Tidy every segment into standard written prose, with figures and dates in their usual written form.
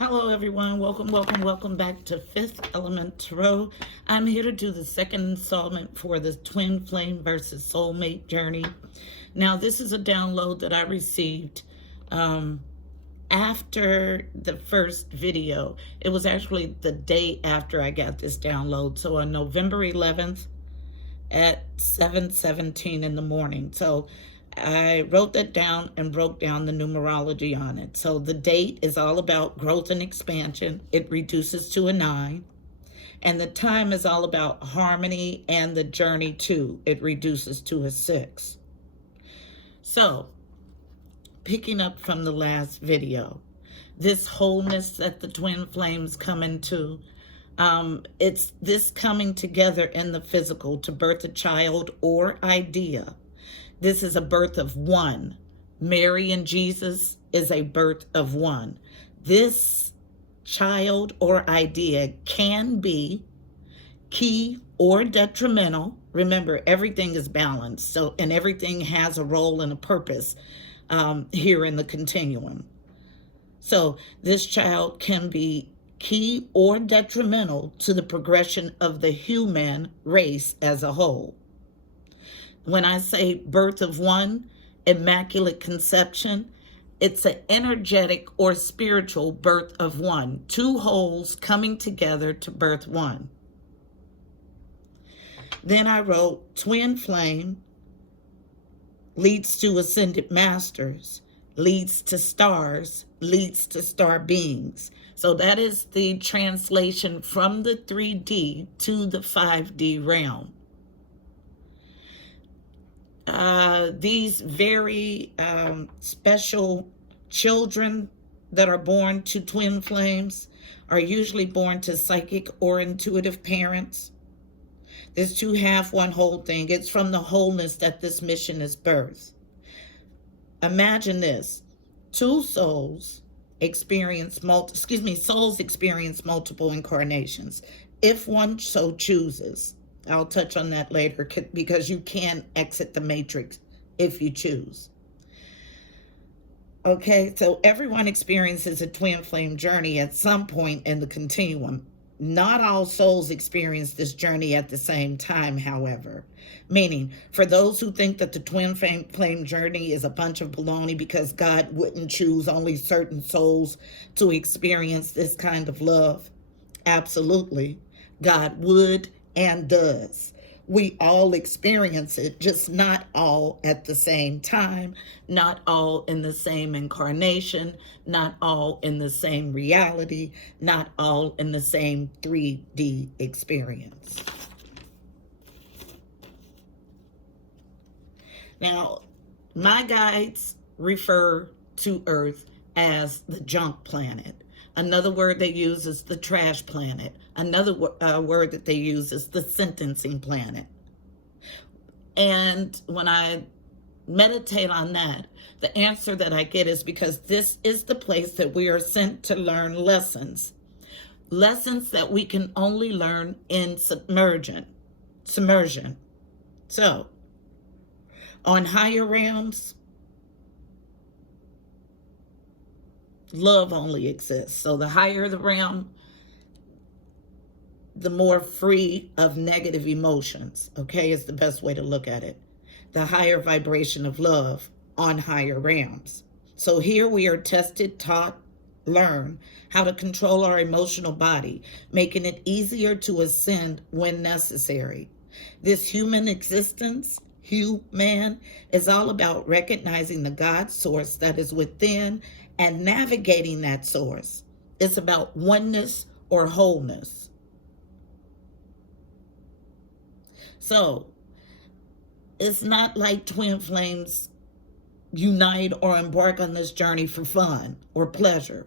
Hello everyone, welcome back to Fifth Element Tarot. I'm here to do the second installment for the Twin Flame versus Soulmate journey. Now this is a download that I received after the first video. It was actually the day after I got this download. So on November 11th at 7:17 in the morning. So I wrote that down and broke down the numerology on it. So the date is all about growth and expansion. It reduces to a 9. And the time is all about harmony and the journey too. It reduces to a 6. So, picking up from the last video, this wholeness that the twin flames come into, it's this coming together in the physical to birth a child or idea. This is a birth of one. Mary and Jesus is a birth of one. This child or idea can be key or detrimental. Remember, everything is balanced. So, and everything has a role and a purpose here in the continuum. So this child can be key or detrimental to the progression of the human race as a whole. When I say birth of one, immaculate conception, it's an energetic or spiritual birth of one. Two wholes coming together to birth one. Then I wrote twin flame leads to ascended masters, leads to stars, leads to star beings. So that is the translation from the 3D to the 5D realm. These very special children that are born to twin flames are usually born to psychic or intuitive parents. There's two half, one whole thing. It's from the wholeness that this mission is birthed. Imagine this. Souls experience multiple incarnations, if one so chooses. I'll touch on that later because you can exit the matrix if you choose. Okay, so everyone experiences a twin flame journey at some point in the continuum. Not all souls experience this journey at the same time, however. Meaning, for those who think that the twin flame journey is a bunch of baloney because God wouldn't choose only certain souls to experience this kind of love, absolutely. God would and does. We all experience it, just not all at the same time, not all in the same incarnation, not all in the same reality, not all in the same 3D experience. Now, my guides refer to Earth as the junk planet. Another word they use is the trash planet. Another word that they use is the sentencing planet. And when I meditate on that, the answer that I get is because this is the place that we are sent to learn lessons. Lessons that we can only learn in submersion. So, on higher realms, love only exists. So the higher the realm, the more free of negative emotions, okay, is the best way to look at it. The higher vibration of love on higher realms. So here we are tested, taught, learn how to control our emotional body, making it easier to ascend when necessary. This human existence, human, is all about recognizing the God source that is within and navigating that source. It's about oneness or wholeness. So, it's not like twin flames unite or embark on this journey for fun or pleasure.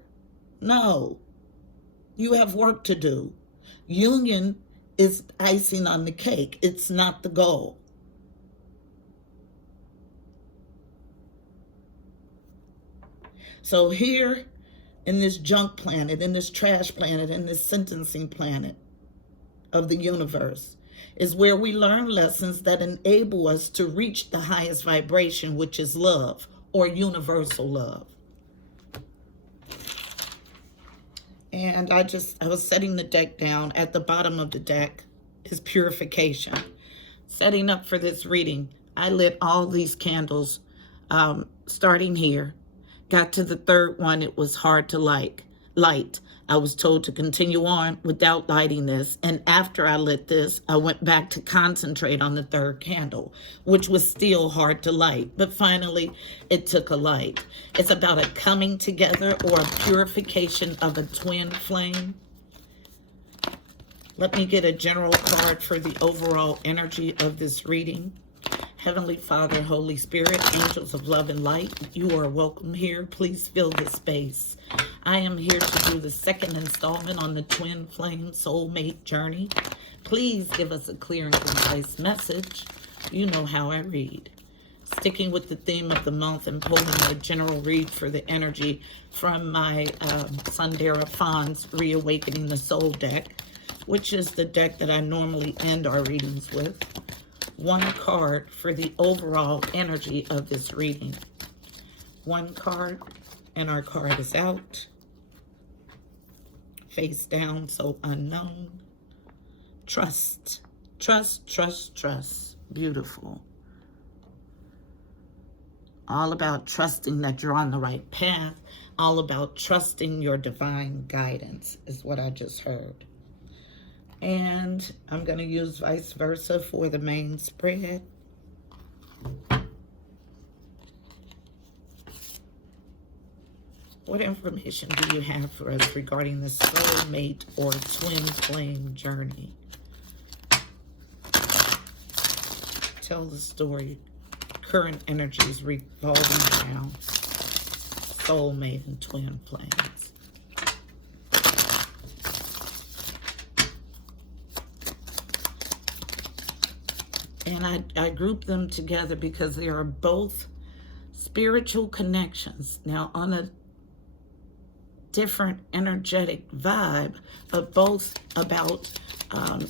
No, you have work to do. Union is icing on the cake. It's not the goal. So here in this junk planet, in this trash planet, in this sentencing planet of the universe, is where we learn lessons that enable us to reach the highest vibration, which is love or universal love. And I was setting the deck down. At the bottom of the deck is purification. Setting up for this reading, I lit all these candles, starting here. Got to the third one, it was hard to light. I was told to continue on without lighting this. And after I lit this, I went back to concentrate on the third candle, which was still hard to light. But finally, it took a light. It's about a coming together or a purification of a twin flame. Let me get a general card for the overall energy of this reading. Heavenly Father, Holy Spirit, angels of love and light, you are welcome here. Please fill this space. I am here to do the second installment on the Twin Flame Soulmate journey. Please give us a clear and concise message. You know how I read. Sticking with the theme of the month and pulling a general read for the energy from my Sundara Fawn's Reawakening the Soul deck, which is the deck that I normally end our readings with. One card for the overall energy of this reading. One card, and our card is out. Face down, so unknown. Trust. Trust, trust, trust. Beautiful. All about trusting that you're on the right path. All about trusting your divine guidance is what I just heard. And I'm going to use vice versa for the main spread. What information do you have for us regarding the soulmate or twin flame journey? Tell the story. Current energies revolving around soulmate and twin flames. And I group them together because they are both spiritual connections. Now, on a different energetic vibe, but both about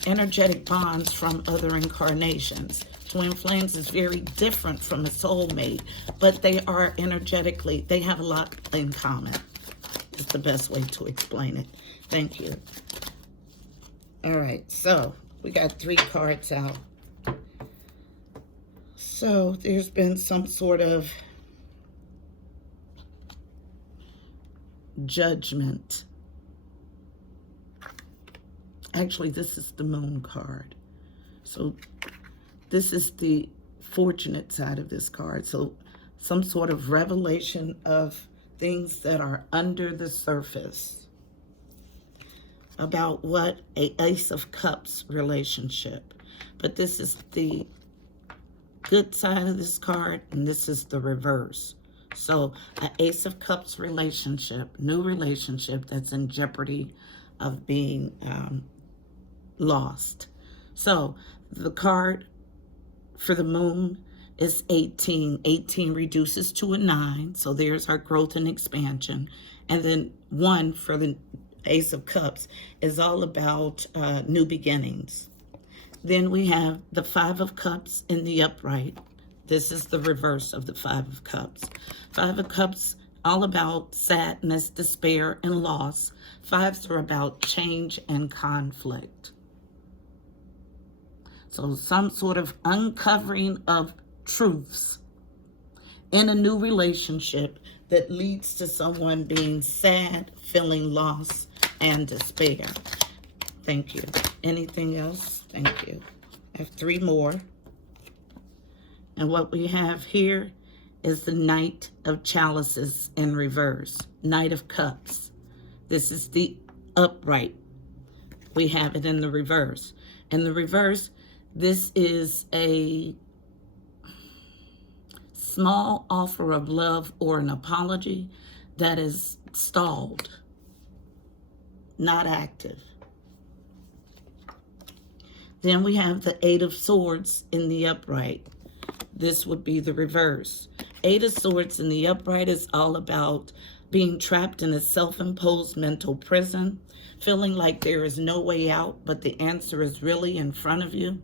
energetic bonds from other incarnations. Twin flames is very different from a soulmate, but they are energetically, they have a lot in common. It's the best way to explain it. Thank you. All right, so we got 3 cards out. So there's been some sort of judgment. Actually, this is the moon card. So this is the fortunate side of this card. So some sort of revelation of things that are under the surface about what a Ace of Cups relationship. But this is the good side of this card, and this is the reverse. So an Ace of Cups relationship, new relationship that's in jeopardy of being lost. So the card for the moon is 18. 18 reduces to a 9. So there's our growth and expansion. And then 1 for the Ace of Cups is all about new beginnings. Then we have the 5 of Cups in the upright. This is the reverse of the 5 of Cups. 5 of Cups, all about sadness, despair, and loss. 5s are about change and conflict. So some sort of uncovering of truths in a new relationship that leads to someone being sad, feeling loss, and despair. Thank you. Anything else? Thank you. I have 3 more. And what we have here is the Knight of Chalices in reverse. Knight of Cups. This is the upright. We have it in the reverse. In the reverse, this is a small offer of love or an apology that is stalled, not active. Then we have the 8 of Swords in the upright. This would be the reverse. 8 of Swords in the upright is all about being trapped in a self-imposed mental prison, feeling like there is no way out, but the answer is really in front of you.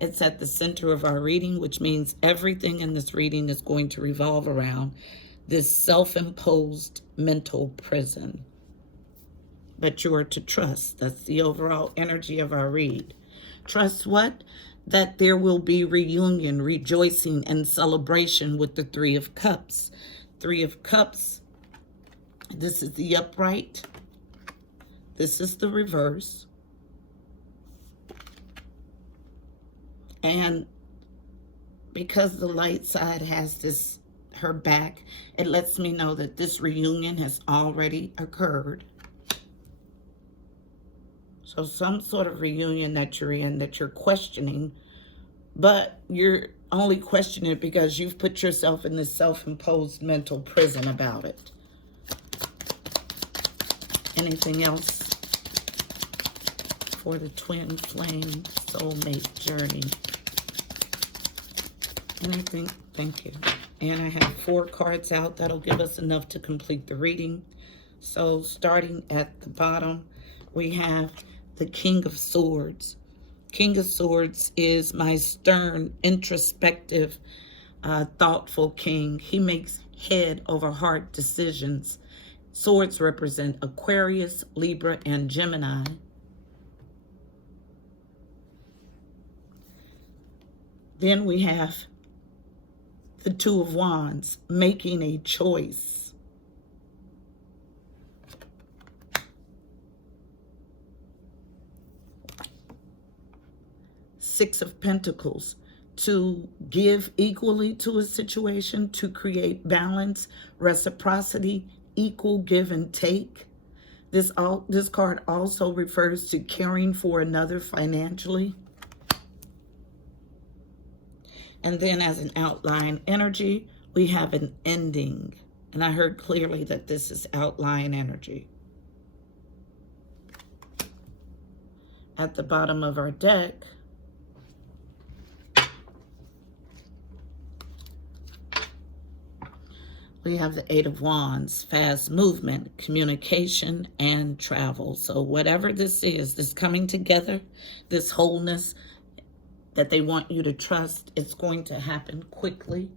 It's at the center of our reading, which means everything in this reading is going to revolve around this self-imposed mental prison. but you are to trust. That's the overall energy of our read. Trust what? That there will be reunion, rejoicing, and celebration with the Three of Cups. Three of Cups, this is the upright. This is the reverse. And because the light side has this, her back, it lets me know that this reunion has already occurred. So some sort of reunion that you're in, that you're questioning, but you're only questioning it because you've put yourself in this self-imposed mental prison about it. Anything else for the twin flame soulmate journey? Anything? Thank you. And I have 4 cards out. That'll give us enough to complete the reading. So starting at the bottom, we have the King of Swords. King of Swords is my stern, introspective, thoughtful king. He makes head over heart decisions. Swords represent Aquarius, Libra, and Gemini. Then we have the Two of Wands, making a choice. Six of Pentacles, to give equally to a situation, to create balance, reciprocity, equal give and take. This card also refers to caring for another financially. And then as an outline energy, we have an ending. And I heard clearly that this is outline energy. At the bottom of our deck, we have the Eight of Wands, fast movement, communication, and travel. So whatever this is, this coming together, this wholeness that they want you to trust, it's going to happen quickly.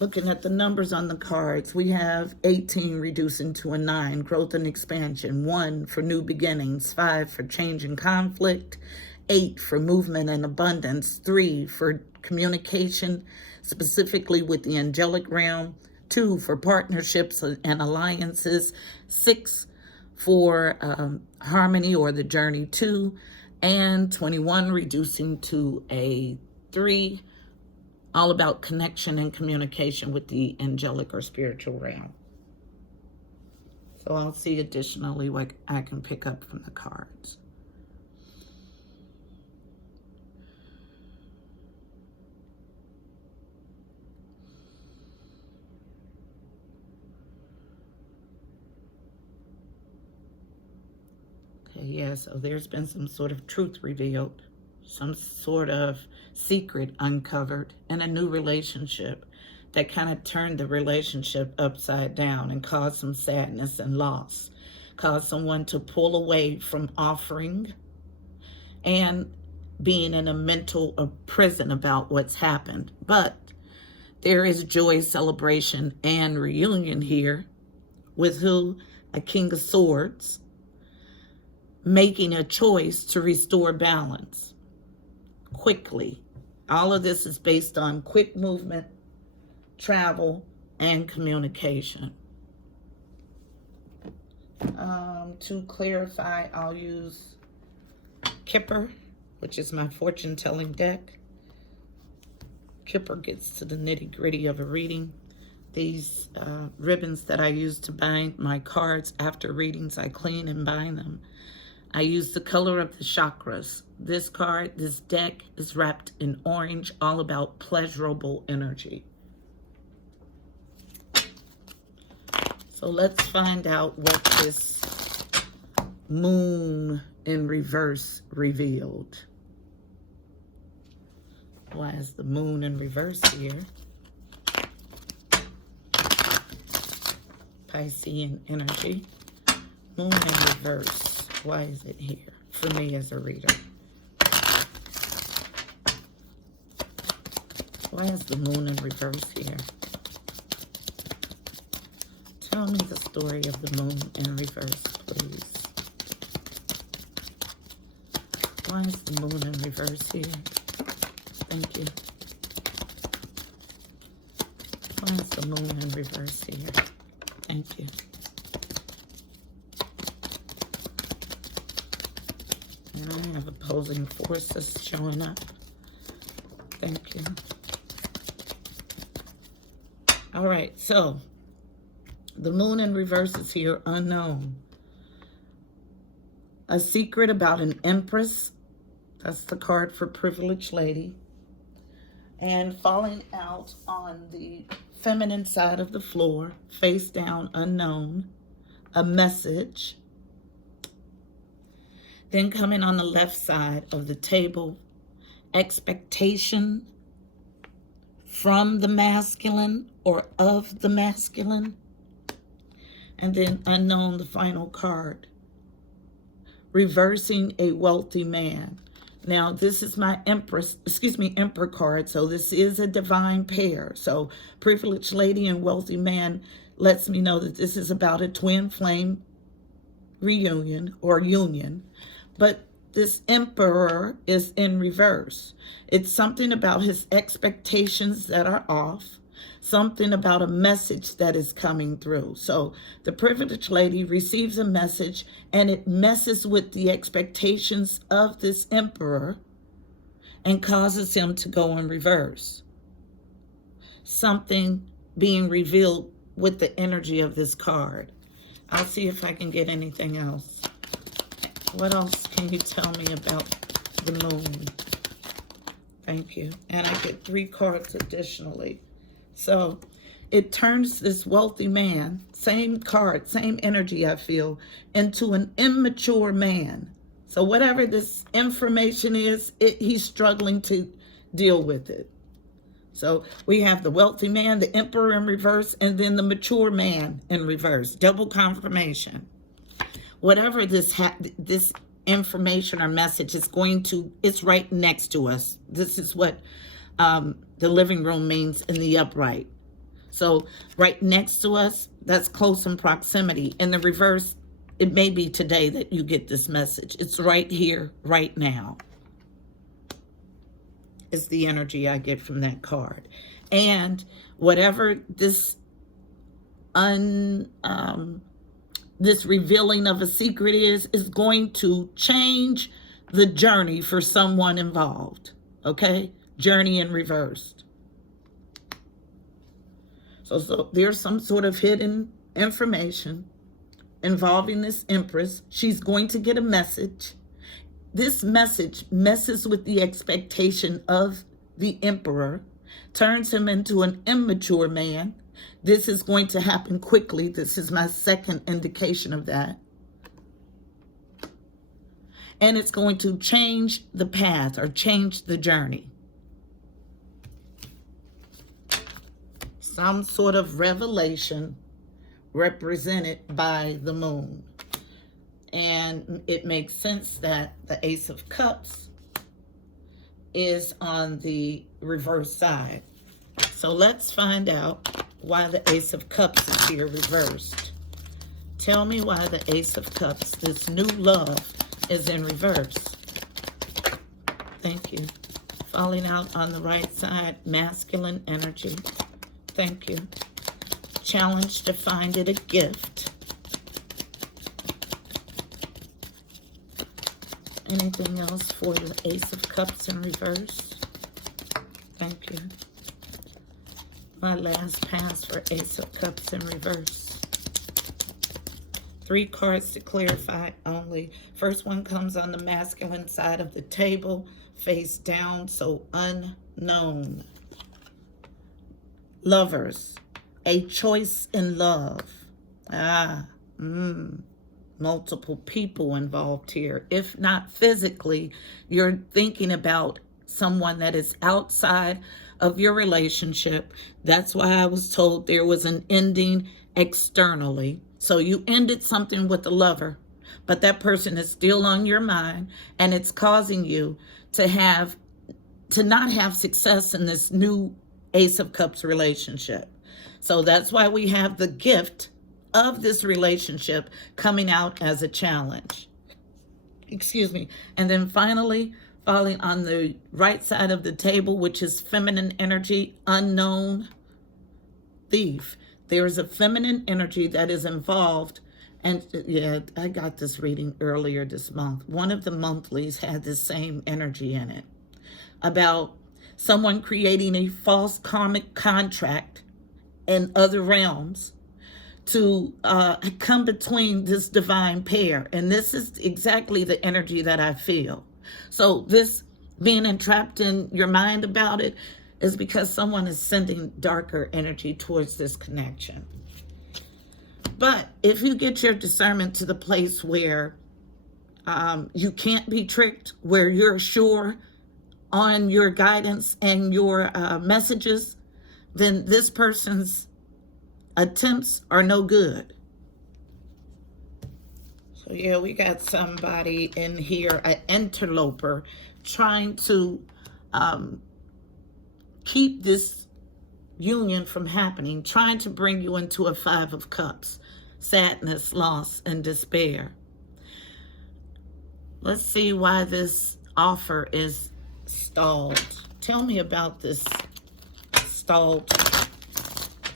Looking at the numbers on the cards, we have 18 reducing to a 9, growth and expansion, 1 for new beginnings, 5 for change and conflict, 8 for movement and abundance, 3 for communication, specifically with the angelic realm, 2 for partnerships and alliances, 6 for harmony or the journey 2, and 21 reducing to a 3, all about connection and communication with the angelic or spiritual realm. So I'll see additionally what I can pick up from the cards. Yeah, so there's been some sort of truth revealed, some sort of secret uncovered, and a new relationship that kind of turned the relationship upside down and caused some sadness and loss, caused someone to pull away from offering and being in a mental prison about what's happened. But there is joy, celebration, and reunion here with who? A King of Swords, making a choice to restore balance quickly. All of this is based on quick movement, travel, and communication. To clarify, I'll use Kipper, which is my fortune-telling deck. Kipper gets to the nitty-gritty of a reading. These ribbons that I use to bind my cards after readings, I clean and bind them. I use the color of the chakras. This card, this deck is wrapped in orange, all about pleasurable energy. So let's find out what this moon in reverse revealed. Why is the moon in reverse here? Piscean energy. Moon in reverse. Why is it here for me as a reader? Why is the moon in reverse here? Tell me the story of the moon in reverse, please. Why is the moon in reverse here? Thank you. Why is the moon in reverse here? Thank you. And I have opposing forces showing up. Thank you. All right, so the moon in reverse is here, unknown. A secret about an empress. That's the card for privileged lady. And falling out on the feminine side of the floor, face down, unknown. A message. Then coming on the left side of the table, expectation from the masculine or of the masculine. And then unknown, the final card. Reversing a wealthy man. Now, this is my Emperor card, so this is a divine pair. So privileged lady and wealthy man lets me know that this is about a twin flame reunion or union. But this Emperor is in reverse. It's something about his expectations that are off, something about a message that is coming through. So the privileged lady receives a message and it messes with the expectations of this Emperor and causes him to go in reverse. Something being revealed with the energy of this card. I'll see if I can get anything else. What else can you tell me about the moon? Thank you. And I get 3 cards additionally. So it turns this wealthy man, same card, same energy I feel, into an immature man. So whatever this information is, he's struggling to deal with it. So we have the wealthy man, the Emperor in reverse, and then the mature man in reverse. Double confirmation. Whatever this information or message is it's right next to us. This is what the living room means in the upright. So right next to us, that's close in proximity. In the reverse, it may be today that you get this message. It's right here, right now. Is the energy I get from that card. And whatever this this revealing of a secret is going to change the journey for someone involved. Okay? Journey in reverse. So there's some sort of hidden information involving this Empress. She's going to get a message. This message messes with the expectation of the Emperor, turns him into an immature man. This is going to happen quickly. This is my second indication of that. And it's going to change the path or change the journey. Some sort of revelation represented by the moon. And it makes sense that the Ace of Cups is on the reverse side. So let's find out why the Ace of Cups is here reversed. Tell me why the Ace of Cups, this new love, is in reverse. Thank you. Falling out on the right side, masculine energy. Thank you. Challenge to find it a gift. Anything else for the Ace of Cups in reverse? Thank you. My last pass for Ace of Cups in reverse. 3 cards to clarify only. First one comes on the masculine side of the table, face down, so unknown. Lovers, a choice in love. Multiple people involved here. If not physically, you're thinking about someone that is outside of your relationship. That's why I was told there was an ending externally. So you ended something with a lover, but that person is still on your mind, and it's causing you to not have success in this new Ace of Cups relationship. So that's why we have the gift of this relationship coming out as a challenge. Excuse me. And then finally, falling on the right side of the table, which is feminine energy, unknown thief. There is a feminine energy that is involved. And yeah, I got this reading earlier this month. One of the monthlies had the same energy in it about someone creating a false karmic contract in other realms to come between this divine pair. And this is exactly the energy that I feel. So this being entrapped in your mind about it is because someone is sending darker energy towards this connection. But if you get your discernment to the place where you can't be tricked, where you're sure on your guidance and your messages, then this person's attempts are no good. So yeah, we got somebody in here, an interloper, trying to keep this union from happening, trying to bring you into a 5 of Cups, sadness, loss, and despair. Let's see why this offer is stalled. Tell me about this stalled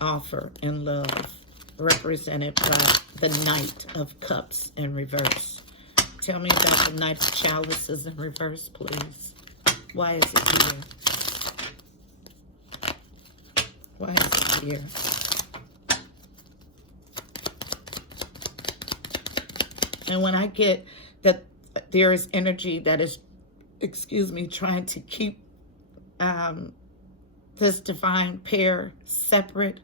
offer in love, represented by the Knight of Cups in reverse. Tell me about the Knight of Chalices in reverse, please. Why is it here? Why is it here? And when I get that there is energy that is, trying to keep this divine pair separate,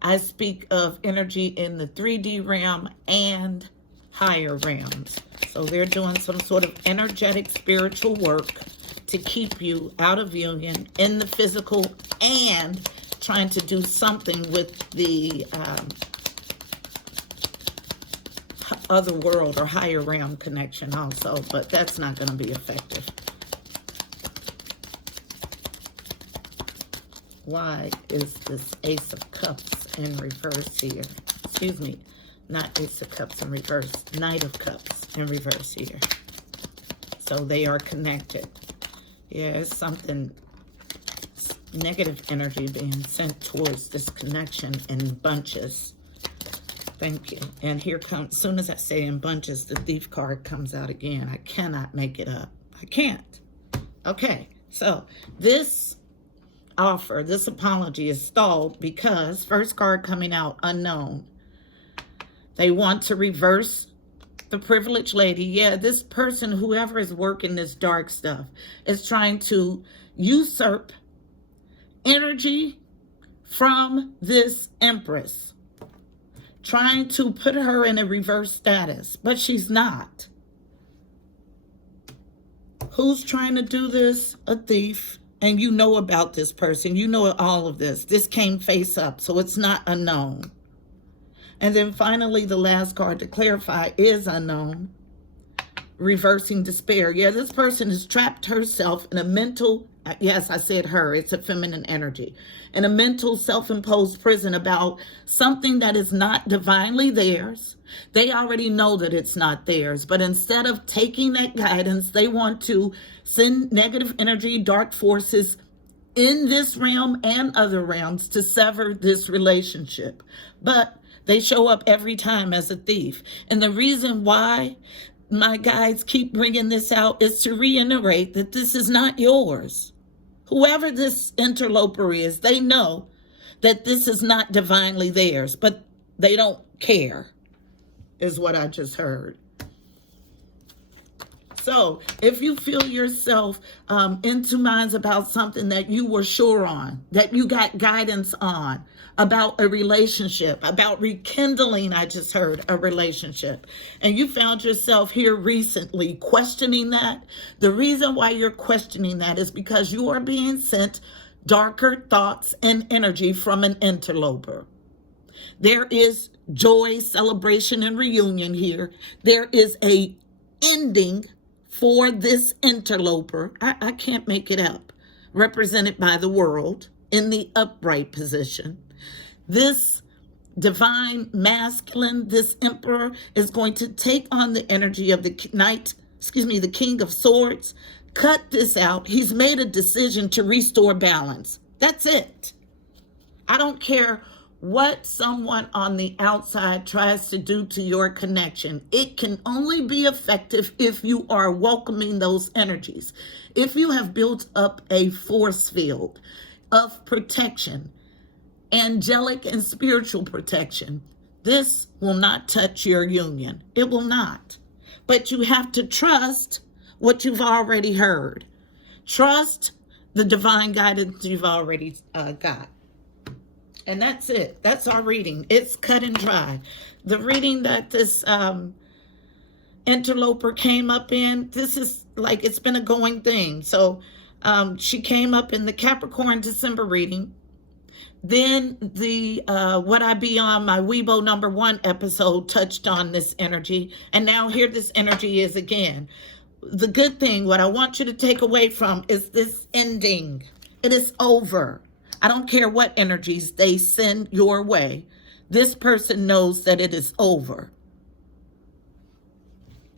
I speak of energy in the 3D realm and higher realms. So they're doing some sort of energetic spiritual work to keep you out of union in the physical, and trying to do something with the other world or higher realm connection also, but that's not going to be effective. Why is this Ace of Cups in reverse here? Excuse me, not Ace of Cups in reverse, Knight of Cups in reverse here. So they are connected. Yeah, it's something, negative energy being sent towards this connection in bunches. Thank you. And here comes, as soon as I say in bunches, the Thief card comes out again. I cannot make it up. I can't. Okay, so this offer, this apology is stalled because first card coming out, unknown. They want to reverse the privileged lady. Yeah, this person, whoever is working this dark stuff, is trying to usurp energy from this Empress, trying to put her in a reverse status, but she's not. Who's trying to do this? A thief. And you know about this person. You know all of this. This came face up, so it's not unknown. And then finally, the last card to clarify is unknown. Reversing despair. Yeah, this person has trapped herself in a mental, yes, I said her, it's a feminine energy, in a mental self-imposed prison about something that is not divinely theirs. They already know that it's not theirs, but instead of taking that guidance, they want to send negative energy, dark forces in this realm and other realms to sever this relationship. But they show up every time as a thief. And the reason why my guides keep bringing this out is to reiterate that this is not yours. Whoever this interloper is, they know that this is not divinely theirs, but they don't care, is what I just heard. So if you feel yourself into minds about something that you were sure on, that you got guidance on, about a relationship, about rekindling, I just heard, a relationship, and you found yourself here recently questioning that, the reason why you're questioning that is because you are being sent darker thoughts and energy from an interloper. There is joy, celebration, and reunion here. There is a ending for this interloper. I can't make it up. Represented by the world in the upright position. This divine masculine, this emperor, is going to take on the energy of the the King of Swords. Cut this out. He's made a decision to restore balance. That's it. I don't care what someone on the outside tries to do to your connection. It can only be effective if you are welcoming those energies. If you have built up a force field of protection, angelic and spiritual protection, this will not touch your union. It will not. But you have to trust what you've already heard. Trust the divine guidance you've already got. And that's it. That's our reading. It's cut and dry. The reading that this interloper came up in, this is like, it's been a going thing. So she came up in the Capricorn December reading. Then the What I Be on my Weibo #1 episode touched on this energy. And now here this energy is again. The good thing, what I want you to take away from is this ending. It is over. I don't care what energies they send your way. This person knows that it is over.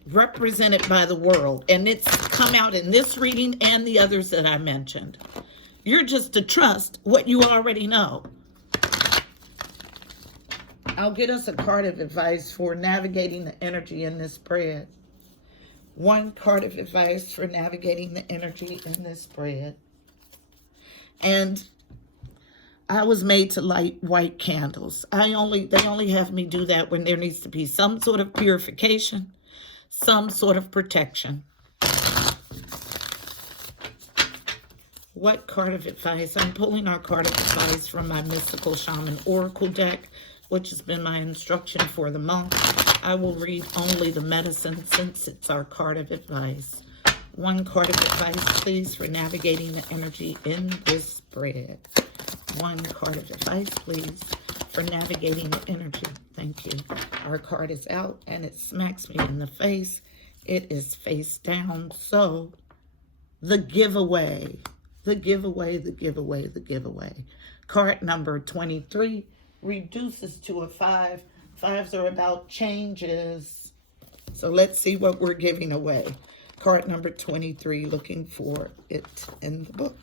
Represented by the world. And it's come out in this reading and the others that I mentioned. You're just to trust what you already know. I'll get us a card of advice for navigating the energy in this spread. One card of advice for navigating the energy in this spread. And I was made to light white candles. They only have me do that when there needs to be some sort of purification, some sort of protection. What card of advice? I'm pulling our card of advice from my Mystical Shaman Oracle deck, which has been my instruction for the month. I will read only the medicine since it's our card of advice. One card of advice, please, for navigating the energy in this spread. One card of advice, please, for navigating the energy. Thank you. Our card is out and it smacks me in the face. It is face down. So, the giveaway. The giveaway, the giveaway, the giveaway. Card number 23 reduces to a 5. 5s are about changes. So let's see what we're giving away. Card number 23, looking for it in the book.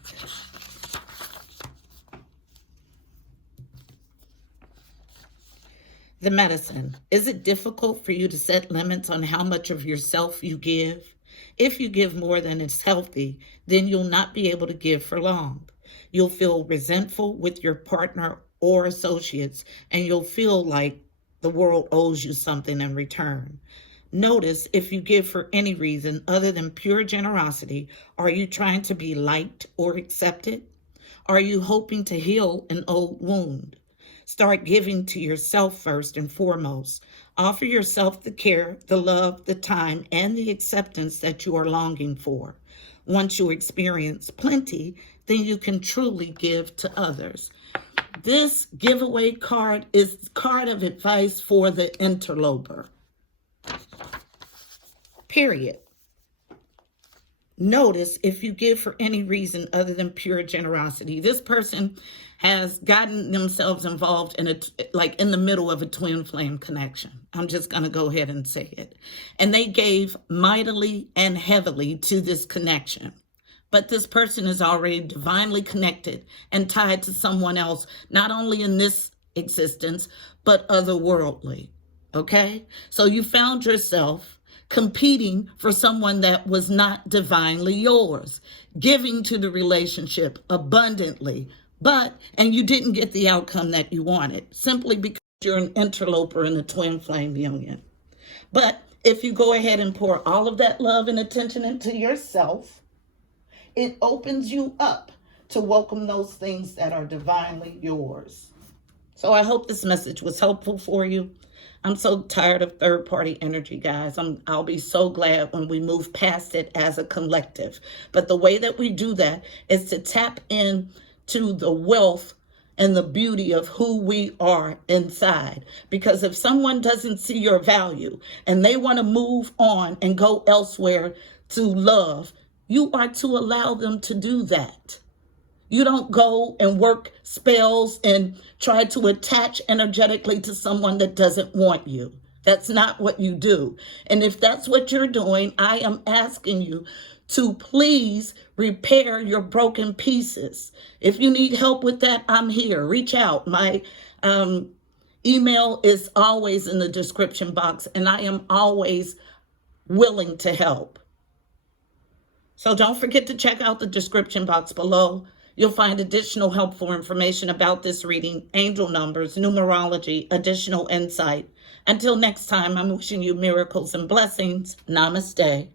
The medicine. Is it difficult for you to set limits on how much of yourself you give? If you give more than is healthy, then you'll not be able to give for long. You'll feel resentful with your partner or associates, and you'll feel like the world owes you something in return. Notice if you give for any reason other than pure generosity, are you trying to be liked or accepted? Are you hoping to heal an old wound? Start giving to yourself first and foremost. Offer yourself the care, the love, the time, and the acceptance that you are longing for. Once you experience plenty, then you can truly give to others. This giveaway card is card of advice for the interloper. Period. Notice if you give for any reason other than pure generosity. This person has gotten themselves involved in in the middle of a twin flame connection. I'm just going to go ahead and say it. And they gave mightily and heavily to this connection. But this person is already divinely connected and tied to someone else, not only in this existence, but otherworldly. Okay? So you found yourself competing for someone that was not divinely yours, giving to the relationship abundantly, and you didn't get the outcome that you wanted, simply because you're an interloper in a twin flame union. But if you go ahead and pour all of that love and attention into yourself, it opens you up to welcome those things that are divinely yours. So I hope this message was helpful for you. I'm so tired of third-party energy, guys. I'll be so glad when we move past it as a collective. But the way that we do that is to tap into the wealth and the beauty of who we are inside. Because if someone doesn't see your value and they want to move on and go elsewhere to love, you are to allow them to do that. You don't go and work spells and try to attach energetically to someone that doesn't want you. That's not what you do. And if that's what you're doing, I am asking you to please repair your broken pieces. If you need help with that, I'm here. Reach out. My email is always in the description box, and I am always willing to help. So don't forget to check out the description box below. You'll find additional helpful information about this reading, angel numbers, numerology, additional insight. Until next time, I'm wishing you miracles and blessings. Namaste.